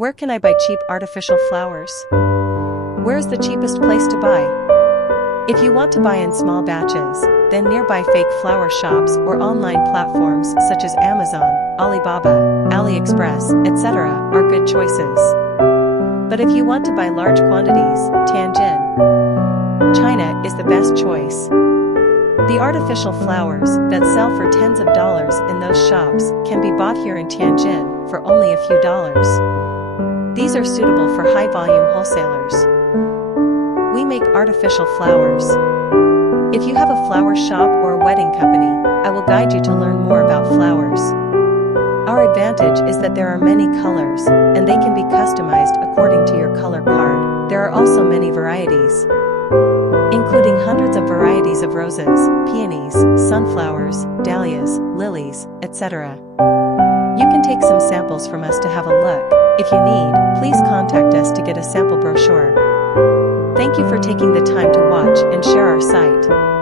Where can I buy cheap artificial flowers? Where is the cheapest place to buy? If you want to buy in small batches, then nearby fake flower shops or online platforms such as Amazon, Alibaba, AliExpress, etc. are good choices. But if you want to buy large quantities, Tianjin, China is the best choice. The artificial flowers that sell for tens of dollars in those shops can be bought here in Tianjin for only a few dollars. These are suitable for high-volume wholesalers. We make artificial flowers. If you have a flower shop or a wedding company, I will guide you to learn more about flowers. Our advantage is that there are many colors, and they can be customized according to your color card. There are also many varieties, including hundreds of varieties of roses, peonies, sunflowers, dahlias, lilies, etc. You can take some samples from us to have a look. If you need, please contact us to get a sample brochure. Thank you for taking the time to watch and share our site.